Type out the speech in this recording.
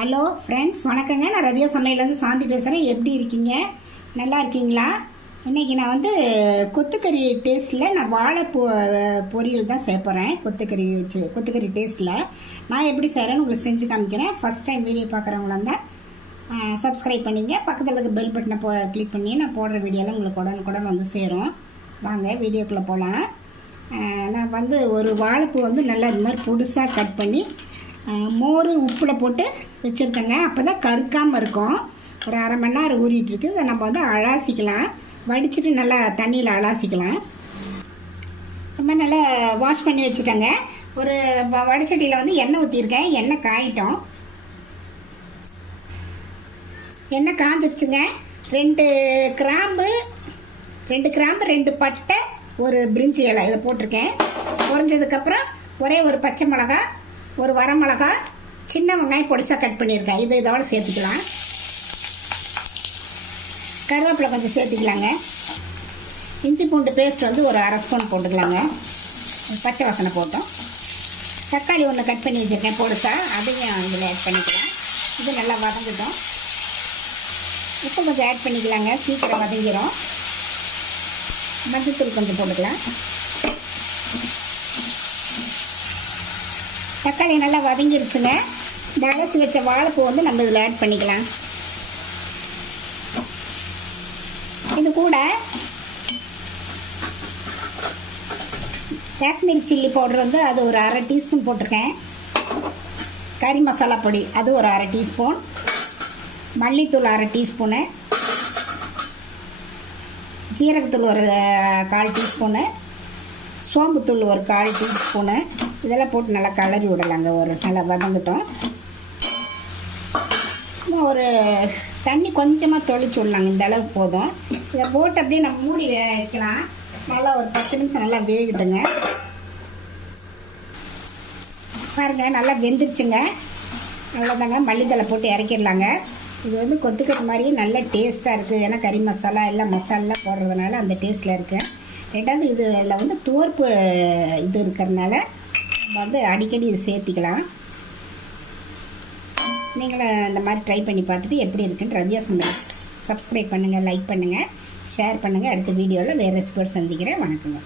Hello friends, வணக்கங்க. நான் ரதியா சமையலேருந்து சாந்தி பேசுகிறேன். எப்படி இருக்கீங்க? நல்லா இருக்கீங்களா? இன்றைக்கி நான் வந்து கொத்துக்கறி டேஸ்ட்டில் நான் வாழைப்பூ பொரியல் தான் சேர்ப்பறேன். கொத்துக்கறி டேஸ்ட்டில் நான் எப்படி செய்கிறேன்னு உங்களுக்கு செஞ்சு காமிக்கிறேன். ஃபஸ்ட் டைம் வீடியோ பார்க்குறவங்களா இருந்தால் சப்ஸ்கிரைப் பண்ணிங்க. பக்கத்தில் இருக்க பெல் பட்டனை கிளிக் பண்ணி நான் போடுற வீடியோலாம் உங்களுக்கு உடனுக்குடன் வந்து சேரும். வாங்க வீடியோக்குள்ளே போகலாம். நான் வந்து ஒரு வாழைப்பூ வந்து நல்லா இது மாதிரி பொடுசாக கட் பண்ணி மோர் உப்பில் போட்டு வச்சுருக்கேங்க. அப்போ தான் கருக்காமல் இருக்கும். ஒரு அரை மணி நேரம் ஊறிட்டு இருக்குது. இதை நம்ம வந்து அலாசிக்கலாம். வடிச்சிட்டு நல்லா தண்ணியில் அலாசிக்கலாம். நம்ம நல்லா வாஷ் பண்ணி வச்சுட்டேங்க. ஒரு வடிச்சட்டியில் வந்து எண்ணெய் ஊற்றிருக்கேன். எண்ணெய் காயிட்டோம். எண்ணெய் காஞ்சிடுச்சுங்க. 2 கிராம்பு 2 பட்டை, ஒரு பிரிஞ்சி இலை இதை போட்டிருக்கேன். பொரிஞ்சதுக்கப்புறம் ஒரே ஒரு பச்சை மிளகா, ஒரு வரமிளகா, சின்ன வெங்காயம் பொடிசாக கட் பண்ணியிருக்கேன். இதோட சேர்த்துக்கலாம். கருவேப்பிலை கொஞ்சம் சேர்த்துக்கலாங்க. இஞ்சி பூண்டு பேஸ்ட் வந்து ஒரு அரை ஸ்பூன் போட்டுக்கலாங்க. பச்சை வாசனை போட்டோம். தக்காளி ஒன்று கட் பண்ணி வச்சுருக்கேன் பொடிசாக, அதையும் இதில் ஆட் பண்ணிக்கலாம். இது நல்லா வதங்கிட்டோம். உப்பு கொஞ்சம் ஆட் பண்ணிக்கலாங்க, சீக்கிரம் வதங்கிடும். மஞ்சத்தூள் கொஞ்சம் போட்டுக்கலாம். தக்காளி நல்லா வதங்கிருச்சுங்க. இந்த அலசி வச்ச வாழைப்பூ வந்து நம்ம இதில் ஆட் பண்ணிக்கலாம். இது கூட காஷ்மீரி சில்லி பவுடர் வந்து அது ஒரு அரை டீஸ்பூன் போட்டிருக்கேன். கறி மசாலா பொடி அது ஒரு அரை டீஸ்பூன். மல்லித்தூள் அரை டீஸ்பூனு. ஜீரகத்தூள் ஒரு 1/4 டீஸ்பூனு. சோம்புத்தூள் ஒரு 1/4 டீஸ்பூனு. இதெல்லாம் போட்டு நல்லா கலரி விடலாங்க. ஒரு நல்லா வதங்கட்டும். சும்மா ஒரு தண்ணி கொஞ்சமாக தொளிச்சு விடலாங்க. இந்த அளவுக்கு போதும். இதை போட்டு அப்படியே நம்ம மூடி வைக்கலாம். நல்லா ஒரு 10 நிமிஷம் நல்லா வேகட்டுங்க. பாருங்கள், நல்லா வெந்துருச்சுங்க. அவ்வளோதாங்க. மல்லித்தலை போட்டு இறக்கிடலாங்க. இது வந்து கொத்துக்கறி மாதிரியே நல்ல டேஸ்ட்டாக இருக்குது. ஏன்னா கறி மசாலா எல்லாம் மசாலா போடுறதுனால அந்த டேஸ்ட்டில் இருக்குது. ரெண்டாவது இதில் வந்து துவர்ப்பு இது இருக்கிறதுனால நம்ம வந்து அடிக்கடி இது சேர்த்திக்கலாம். நீங்களும் இந்த மாதிரி ட்ரை பண்ணி பார்த்துட்டு எப்படி இருக்குன்னு ரதியா சமையல் சப்ஸ்கிரைப் பண்ணுங்கள், லைக் பண்ணுங்கள், ஷேர் பண்ணுங்கள். அடுத்த வீடியோவில் வேறு ரெசிபியோடு சந்திக்கிறேன். வணக்கங்க.